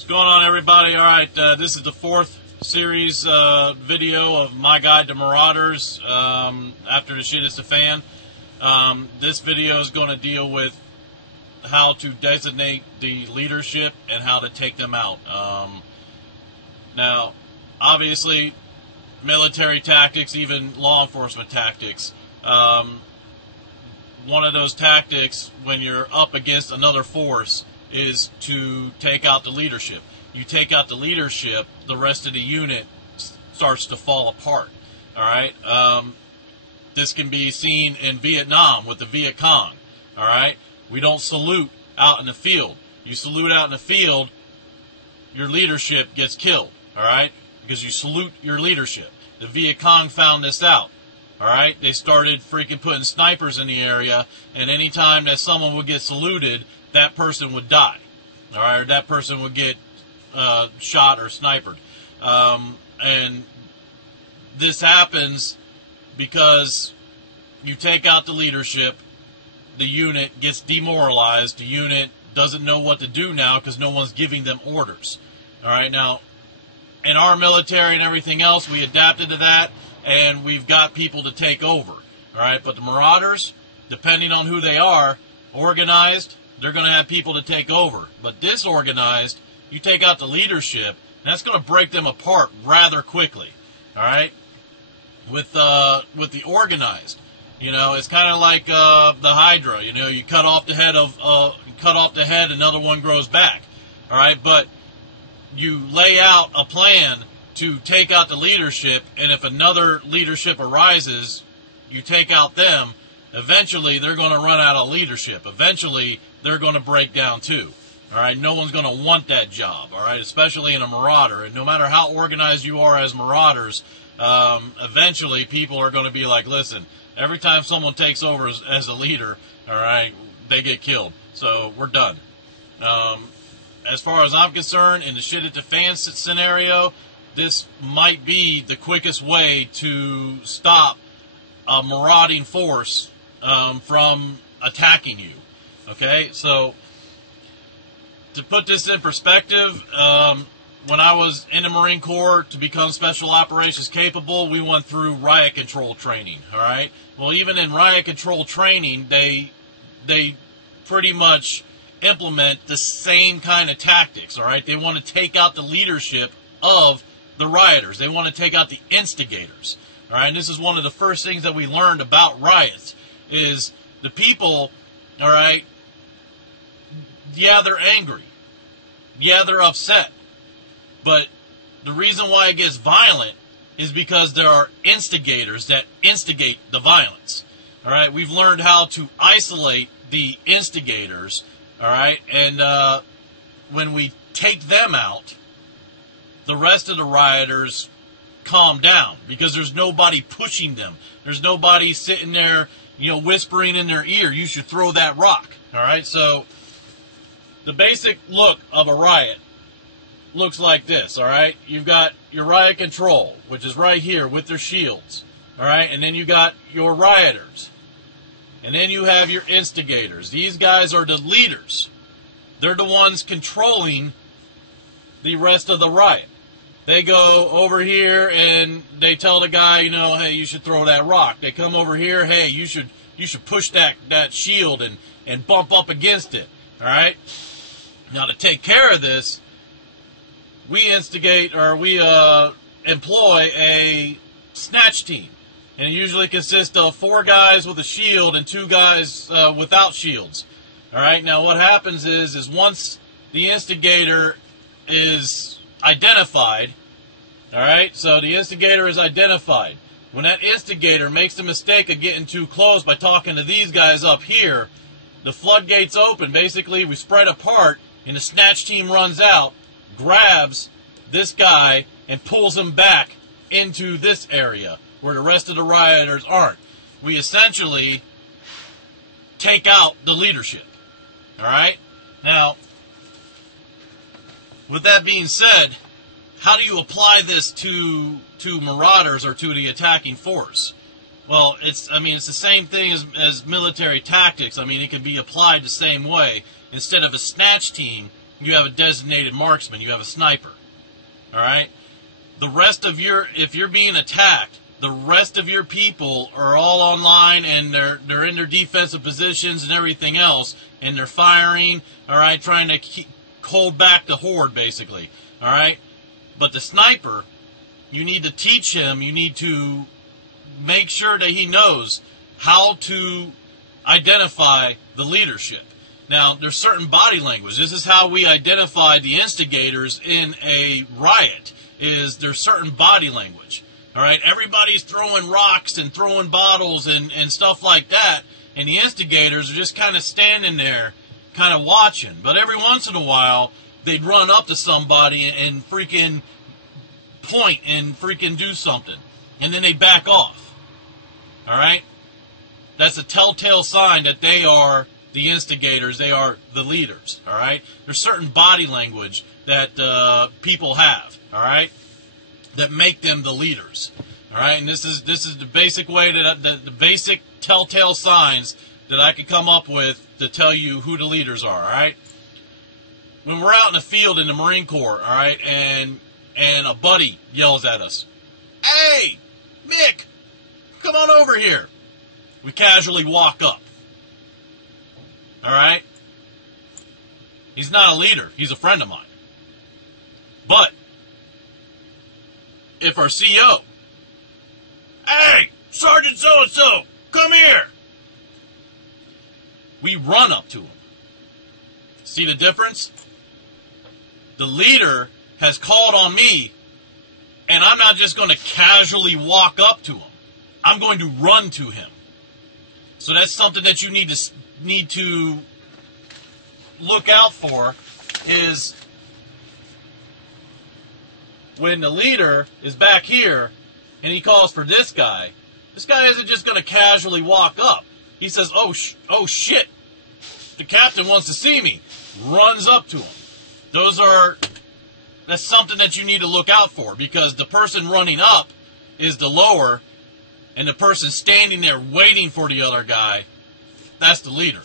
What's going on, everybody? All right, this is the fourth series video of my guide to marauders after the shit is the fan. This video is going to deal with how to designate the leadership and how to take them out. Now, obviously, military tactics, even law enforcement tactics, one of those tactics when you're up against another force is to take out the leadership. You take out the leadership, the rest of the unit starts to fall apart. All right. This can be seen in Vietnam with the Viet Cong. All right. We don't salute out in the field. You salute out in the field, your leadership gets killed. All right, because you salute your leadership. The Viet Cong found this out. All right, they started freaking putting snipers in the area, and anytime that someone would get saluted, that person would die. All right, or that person would get shot or sniped. And this happens because you take out the leadership, the unit gets demoralized, the unit doesn't know what to do now because no one's giving them orders. All right, now, in our military and everything else, we adapted to that, and we've got people to take over. All right, but the marauders, depending on who they are, organized, they're going to have people to take over. But disorganized, you take out the leadership, and that's going to break them apart rather quickly. All right, with the organized, you know, it's kind of like the Hydra. You know, you cut off the head, another one grows back. All right, but you lay out a plan to take out the leadership, and if another leadership arises, you take out them. Eventually, they're going to run out of leadership. Eventually, they're going to break down too. All right, no one's going to want that job. All right, especially in a marauder. And no matter how organized you are as marauders, eventually people are going to be like, listen, every time someone takes over as a leader, all right, they get killed. So we're done. As far as I'm concerned, in the shit at the fan scenario, this might be the quickest way to stop a marauding force from attacking you. Okay, so to put this in perspective, when I was in the Marine Corps to become Special Operations capable, we went through riot control training. All right, well, even in riot control training, they pretty much implement the same kind of tactics. All right, they want to take out the leadership of the rioters. They want to take out the instigators. All right, and this is one of the first things that we learned about riots is the people. All right, yeah, they're angry, yeah, they're upset, but the reason why it gets violent is because there are instigators that instigate the violence. All right, we've learned how to isolate the instigators. All right, and when we take them out, the rest of the rioters calm down because there's nobody pushing them. There's nobody sitting there, you know, whispering in their ear, you should throw that rock. All right, so the basic look of a riot looks like this. All right, you've got your riot control, which is right here with their shields. All right, and then you got your rioters. And then you have your instigators. These guys are the leaders. They're the ones controlling the rest of the riot. They go over here and they tell the guy, you know, hey, you should throw that rock. They come over here, hey, you should push that shield and bump up against it. All right? Now, to take care of this, we instigate or we employ a snatch team. And it usually consists of 4 guys with a shield and 2 guys without shields. All right. Now, what happens is once the instigator is identified, all right. So the instigator is identified. When that instigator makes the mistake of getting too close by talking to these guys up here, the floodgates open. Basically, we spread apart, and the snatch team runs out, grabs this guy, and pulls him back into this area where the rest of the rioters aren't. We essentially take out the leadership. All right? Now, with that being said, how do you apply this to marauders or to the attacking force? Well, it's the same thing as military tactics. I mean, it can be applied the same way. Instead of a snatch team, you have a designated marksman, you have a sniper. All right? The rest of if you're being attacked, the rest of your people are all online and they're in their defensive positions and everything else, and they're firing, all right, trying to hold back the horde, basically, all right? But the sniper, you need to teach him, you need to make sure that he knows how to identify the leadership. Now, there's certain body language. This is how we identify the instigators in a riot, is there's certain body language. All right, everybody's throwing rocks and throwing bottles and stuff like that, and the instigators are just kind of standing there, kind of watching. But every once in a while, they'd run up to somebody and freaking point and freaking do something, and then they back off. All right, that's a telltale sign that they are the instigators, they are the leaders. All right, there's certain body language that people have. All right, that make them the leaders. All right, and this is the basic way that the basic telltale signs that I could come up with to tell you who the leaders are. All right, when we're out in the field in the Marine Corps, all right, and a buddy yells at us, "Hey, Mick, come on over here." We casually walk up. All right, he's not a leader; he's a friend of mine. But if our CO, "Hey, Sergeant so-and-so, come here," we run up to him. See the difference? The leader has called on me, and I'm not just going to casually walk up to him. I'm going to run to him. So that's something that you need to look out for, is when the leader is back here and he calls for this guy isn't just going to casually walk up. He says, oh shit, the captain wants to see me. Runs up to him. That's something that you need to look out for, because the person running up is the lower, and the person standing there waiting for the other guy, that's the leader.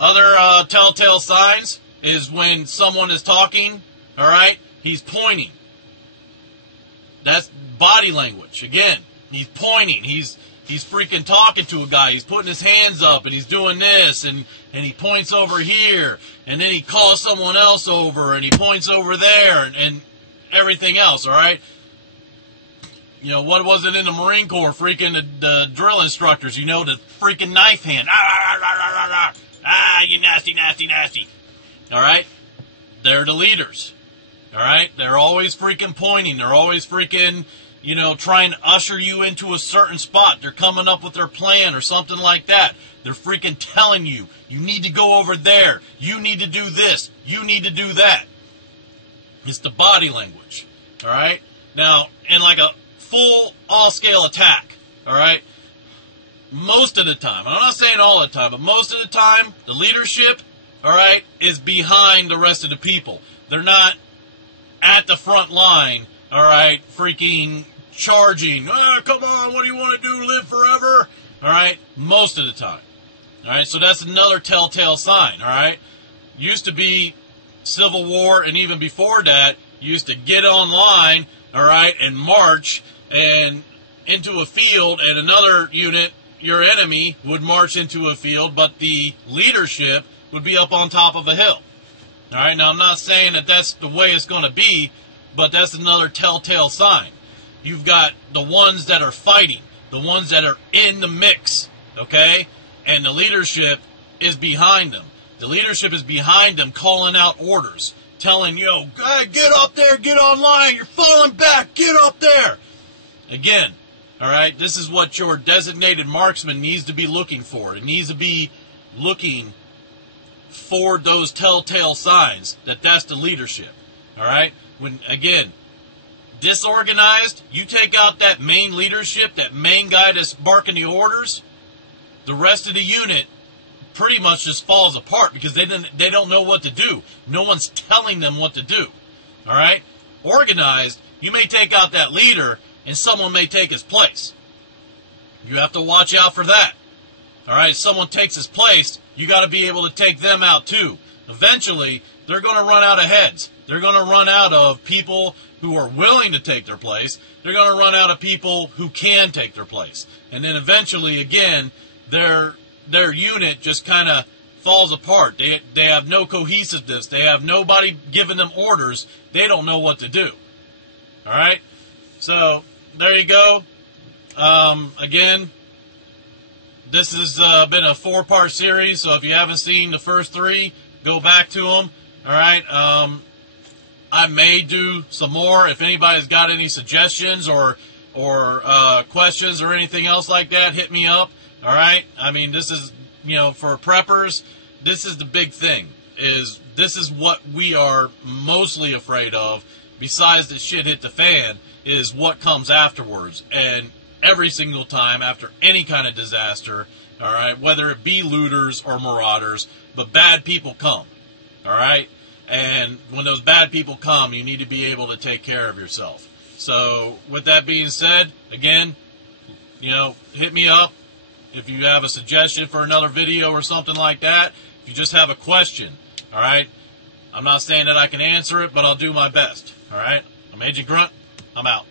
Other telltale signs is when someone is talking, all right, he's pointing. That's body language. Again, he's pointing. He's freaking talking to a guy. He's putting his hands up and he's doing this, and he points over here, and then he calls someone else over and he points over there, and everything else, all right? You know, what was it in the Marine Corps? Freaking the drill instructors, you know, the freaking knife hand. You nasty, nasty, nasty. All right? They're the leaders. All right? They're always freaking pointing. They're always freaking, you know, trying to usher you into a certain spot. They're coming up with their plan or something like that. They're freaking telling you, you need to go over there. You need to do this. You need to do that. It's the body language. All right? Now, in like a full all-scale attack, all right, most of the time, I'm not saying all the time, but most of the time, the leadership, all right, is behind the rest of the people. They're not at the front line, all right, freaking charging. Come on, what do you want to do, live forever? All right, most of the time. All right, so that's another telltale sign, all right? Used to be Civil War, and even before that, you used to get online, all right, and march and into a field, and another unit, your enemy, would march into a field, but the leadership would be up on top of a hill. All right, now I'm not saying that that's the way it's going to be, but that's another telltale sign. You've got the ones that are fighting, the ones that are in the mix, okay? And the leadership is behind them. The leadership is behind them, calling out orders, telling, yo, get up there, get online, you're falling back, get up there. Again, all right, this is what your designated marksman needs to be looking for. It needs to be looking for those telltale signs that that's the leadership, all right? When, again, disorganized, you take out that main leadership, that main guy that's barking the orders, the rest of the unit pretty much just falls apart because they don't know what to do. No one's telling them what to do, all right? Organized, you may take out that leader and someone may take his place. You have to watch out for that. All right, if someone takes his place, you got to be able to take them out too. eventually they're going to run out of heads. They're going to run out of people who are willing to take their place. They're going to run out of people who can take their place. And then eventually, again, their unit just kind of falls apart. They have no cohesiveness. They have nobody giving them orders. They don't know what to do. All right? So, there you go. Again, this has been a 4-part series, so if you haven't seen the first 3, go back to them. All right? I may do some more. If anybody's got any suggestions or questions or anything else like that, hit me up. All right? I mean, this is, for preppers, this is the big thing. This is what we are mostly afraid of, besides the shit hit the fan, is what comes afterwards. And every single time after any kind of disaster, all right, whether it be looters or marauders, but bad people come. All right? And when those bad people come, you need to be able to take care of yourself. So, with that being said, again, hit me up if you have a suggestion for another video or something like that. If you just have a question, all right? I'm not saying that I can answer it, but I'll do my best, all right? I'm Agent Grunt. I'm out.